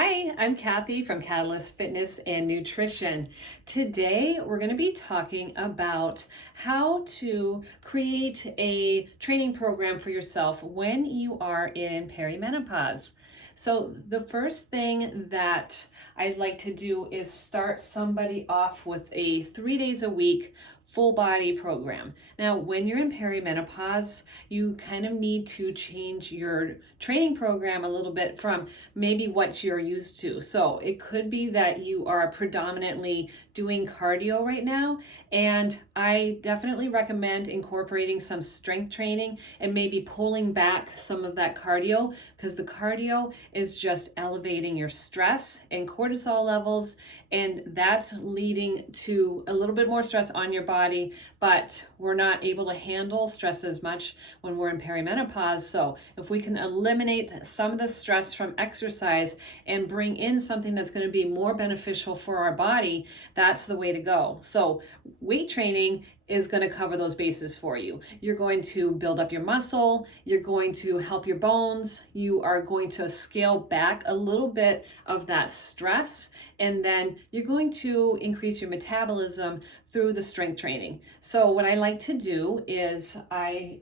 Hi, I'm Kathy from Catalyst Fitness and Nutrition. Today, we're going to be talking about how to create a training program for yourself when you are in perimenopause. So, the first thing that I'd like to do is start somebody off with a 3 days a week full body program. Now, when you're in perimenopause, you kind of need to change your training program a little bit from maybe what you're used to. So it could be that you are predominantly doing cardio right now, and I definitely recommend incorporating some strength training and maybe pulling back some of that cardio, because the cardio is just elevating your stress and cortisol levels, and that's leading to a little bit more stress on your body, but we're not able to handle stress as much when we're in perimenopause. So if we can eliminate some of the stress from exercise and bring in something that's going to be more beneficial for our body, that's the way to go. So weight training is going to cover those bases for you. You're going to build up your muscle, you're going to help your bones, you are going to scale back a little bit of that stress, and then you're going to increase your metabolism through the strength training. So what I like to do is I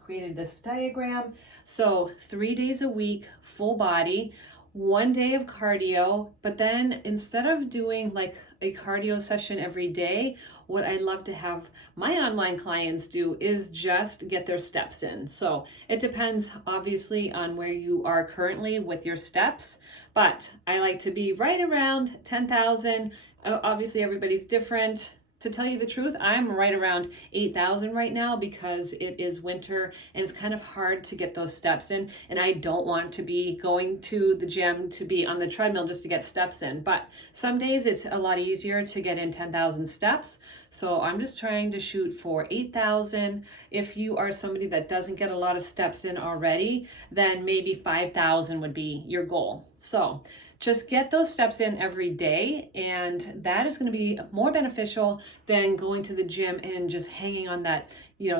created this diagram. So 3 days a week, full body, 1 day of cardio, but then instead of doing like a cardio session every day, what I love to have my online clients do is just get their steps in. So it depends obviously on where you are currently with your steps, but I like to be right around 10,000. Obviously everybody's different. To tell you the truth, I'm right around 8,000 right now because it is winter and it's kind of hard to get those steps in. And I don't want to be going to the gym to be on the treadmill just to get steps in. But some days it's a lot easier to get in 10,000 steps. So I'm just trying to shoot for 8,000. If you are somebody that doesn't get a lot of steps in already, then maybe 5,000 would be your goal. So just get those steps in every day, and that is going to be more beneficial than going to the gym and just hanging on that,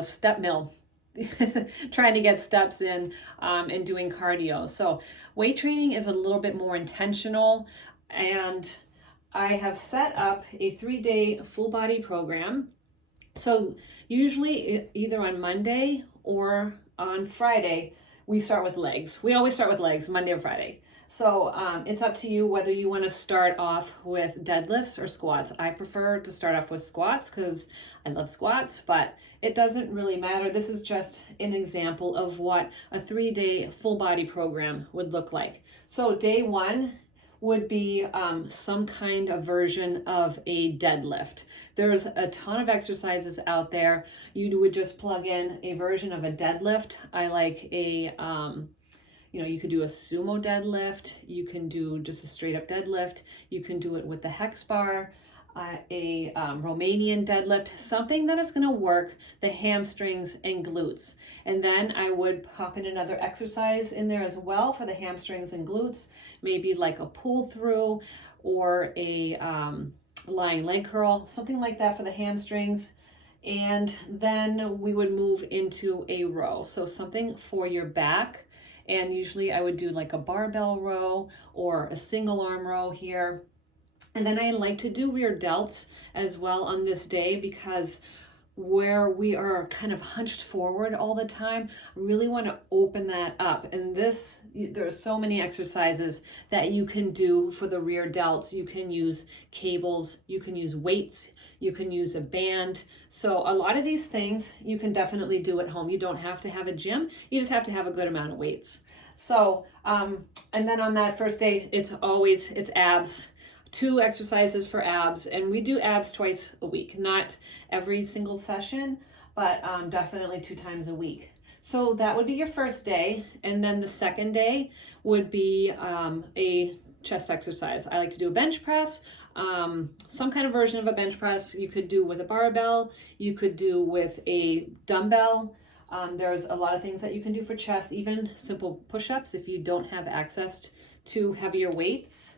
step mill, trying to get steps in and doing cardio. So weight training is a little bit more intentional, and I have set up a 3-day full body program. So usually either on Monday or on Friday, we start with legs. We always start with legs, Monday or Friday. So it's up to you whether you want to start off with deadlifts or squats. I prefer to start off with squats because I love squats, but it doesn't really matter. This is just an example of what a 3-day full body program would look like. So day one would be some kind of version of a deadlift. There's a ton of exercises out there. You would just plug in a version of a deadlift. I like you could do a sumo deadlift. You can do just a straight up deadlift. You can do it with the hex bar, a Romanian deadlift, something that is going to work the hamstrings and glutes. And then I would pop in another exercise in there as well for the hamstrings and glutes, maybe like a pull through or a lying leg curl, something like that for the hamstrings. And then we would move into a row. So something for your back. And usually I would do like a barbell row or a single arm row here. And then I like to do rear delts as well on this day because where we are kind of hunched forward all the time, I really want to open that up. And there are so many exercises that you can do for the rear delts. You can use cables, you can use weights, you can use a band. So a lot of these things you can definitely do at home. You don't have to have a gym, you just have to have a good amount of weights. So, and then on that first day, it's abs. 2 exercises for abs, and we do abs twice a week, not every single session, but definitely 2 times a week. So that would be your first day, and then the second day would be a chest exercise. I like to do a bench press, some kind of version of a bench press. You could do with a barbell, you could do with a dumbbell. There's a lot of things that you can do for chest, even simple push-ups if you don't have access to heavier weights.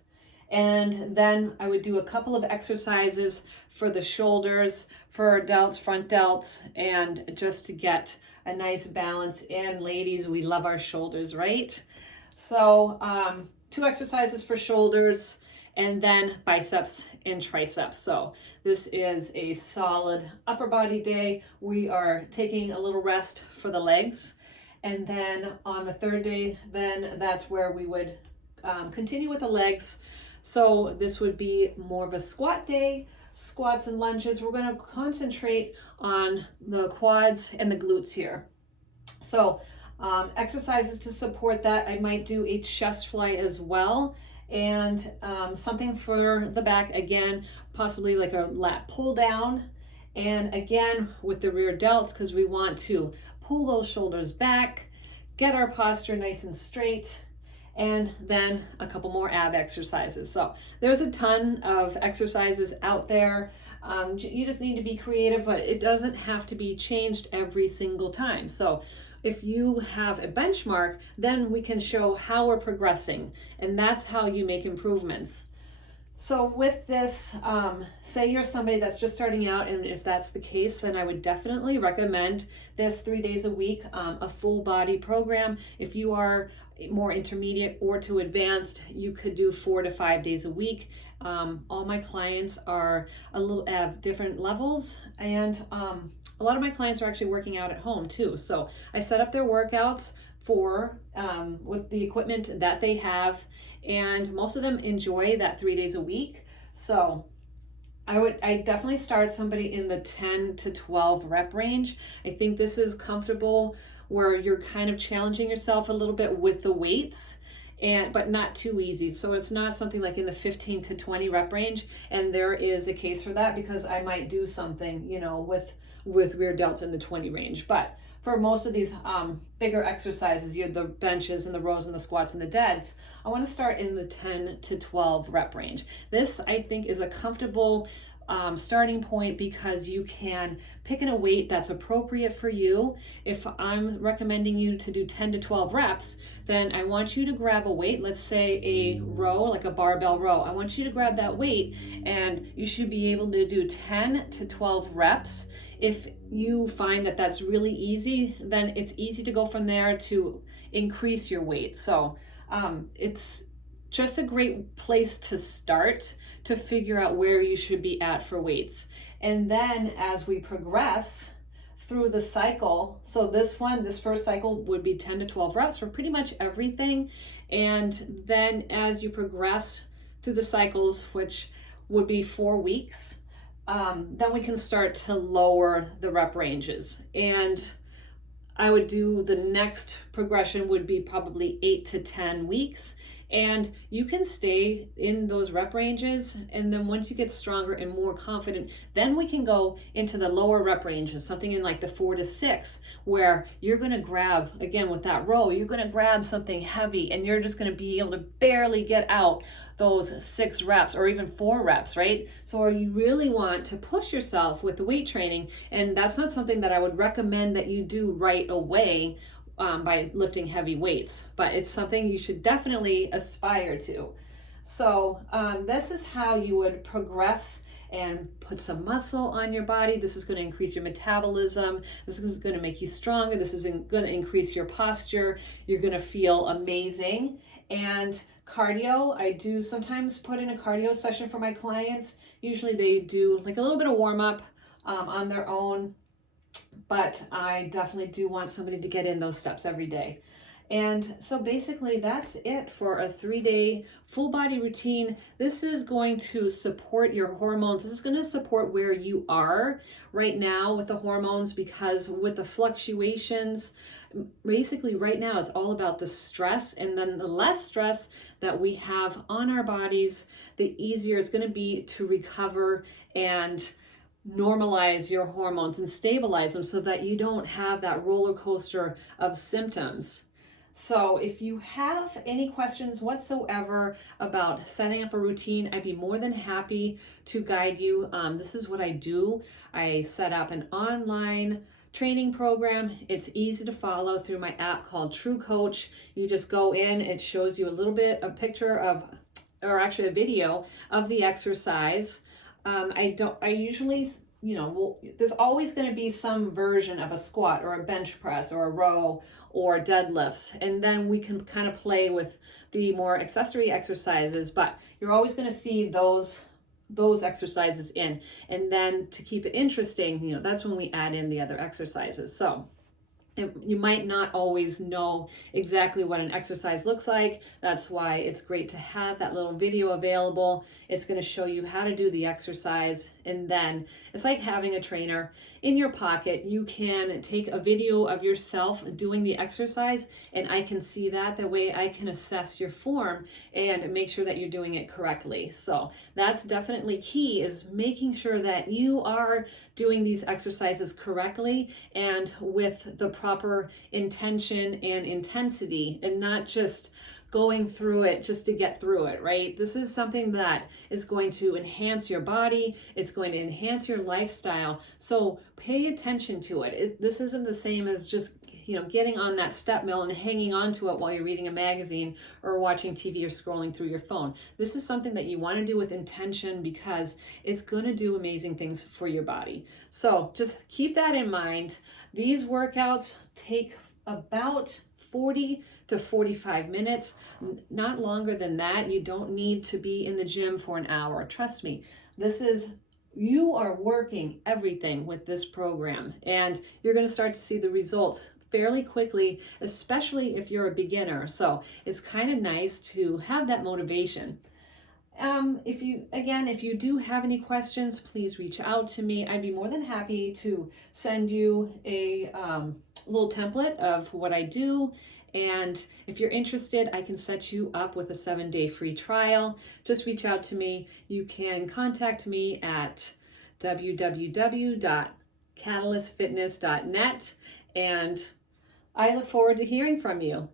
And then I would do a couple of exercises for the shoulders, for delts, front delts, and just to get a nice balance in. Ladies, we love our shoulders, right? So 2 exercises for shoulders, and then biceps and triceps. So this is a solid upper body day. We are taking a little rest for the legs. And then on the third day, then that's where we would continue with the legs. So this would be more of a squat day, squats and lunges. We're going to concentrate on the quads and the glutes here. So exercises to support that. I might do a chest fly as well, and something for the back, again, possibly like a lat pull down. And again, with the rear delts, because we want to pull those shoulders back, get our posture nice and straight, and then a couple more ab exercises. So there's a ton of exercises out there. You just need to be creative, but it doesn't have to be changed every single time. So if you have a benchmark, then we can show how we're progressing, and that's how you make improvements. So with this, say you're somebody that's just starting out, and if that's the case, then I would definitely recommend this 3 days a week, a full body program. If you are more intermediate or to advanced, you could do 4 to 5 days a week. All my clients are have different levels, and a lot of my clients are actually working out at home too. So I set up their workouts for with the equipment that they have, and most of them enjoy that 3 days a week. So I definitely start somebody in the 10 to 12 rep range. I think this is comfortable where you're kind of challenging yourself a little bit with the weights, but not too easy. So it's not something like in the 15 to 20 rep range. And there is a case for that, because I might do something, with rear delts in the 20 range. But for most of these bigger exercises, the benches and the rows and the squats and the deads, I want to start in the 10 to 12 rep range. This, I think, is a comfortable starting point, because you can pick in a weight that's appropriate for you. If I'm recommending you to do 10 to 12 reps, then I want you to grab a weight, let's say a row, like a barbell row. I want you to grab that weight, and you should be able to do 10 to 12 reps. If you find that that's really easy, then it's easy to go from there to increase your weight. So it's just a great place to start to figure out where you should be at for weights. And then as we progress through the cycle, so this first cycle would be 10 to 12 reps for pretty much everything. And then as you progress through the cycles, which would be 4 weeks, then we can start to lower the rep ranges. And I would do the next progression would be probably 8 to 10 weeks. And you can stay in those rep ranges, and then once you get stronger and more confident, then we can go into the lower rep ranges, something in like the 4 to 6, where you're going to grab, again with that row, you're going to grab something heavy, and you're just going to be able to barely get out those 6 reps or even 4 reps, right? So you really want to push yourself with the weight training, and that's not something that I would recommend that you do right away by lifting heavy weights, but it's something you should definitely aspire to. So this is how you would progress and put some muscle on your body. This is going to increase your metabolism. This is going to make you stronger. This is going to increase your posture. You're going to feel amazing. And cardio, I do sometimes put in a cardio session for my clients. Usually they do like a little bit of warm up on their own, but I definitely do want somebody to get in those steps every day. And so basically that's it for a 3-day full body routine. This is going to support your hormones. This is going to support where you are right now with the hormones, because with the fluctuations, basically right now it's all about the stress, and then the less stress that we have on our bodies, the easier it's going to be to recover and normalize your hormones and stabilize them so that you don't have that roller coaster of symptoms. So if you have any questions whatsoever about setting up a routine, I'd be more than happy to guide you. This is what I do. I set up an online training program. It's easy to follow through my app called True Coach. You just go in, it shows you a picture of, or actually a video of the exercise. I usually there's always going to be some version of a squat or a bench press or a row or deadlifts. And then we can kind of play with the more accessory exercises, but you're always going to see those exercises in. And then to keep it interesting, that's when we add in the other exercises. So you might not always know exactly what an exercise looks like. That's why it's great to have that little video available. It's going to show you how to do the exercise. And then it's like having a trainer in your pocket. You can take a video of yourself doing the exercise, and I can see that. That way I can assess your form and make sure that you're doing it correctly. So that's definitely key, is making sure that you are doing these exercises correctly and with the proper intention and intensity, and not just going through it just to get through it, right? This is something that is going to enhance your body. It's going to enhance your lifestyle. So pay attention to it. This isn't the same as just getting on that step mill and hanging on to it while you're reading a magazine or watching TV or scrolling through your phone. This is something that you want to do with intention, because it's going to do amazing things for your body. So just keep that in mind. These workouts take about 40 to 45 minutes, not longer than that. You don't need to be in the gym for an hour. Trust me, you are working everything with this program, and you're going to start to see the results fairly quickly, especially if you're a beginner. So it's kind of nice to have that motivation. If you do have any questions, please reach out to me. I'd be more than happy to send you a little template of what I do. And if you're interested, I can set you up with a 7-day free trial. Just reach out to me. You can contact me at www.catalystfitness.net, and I look forward to hearing from you.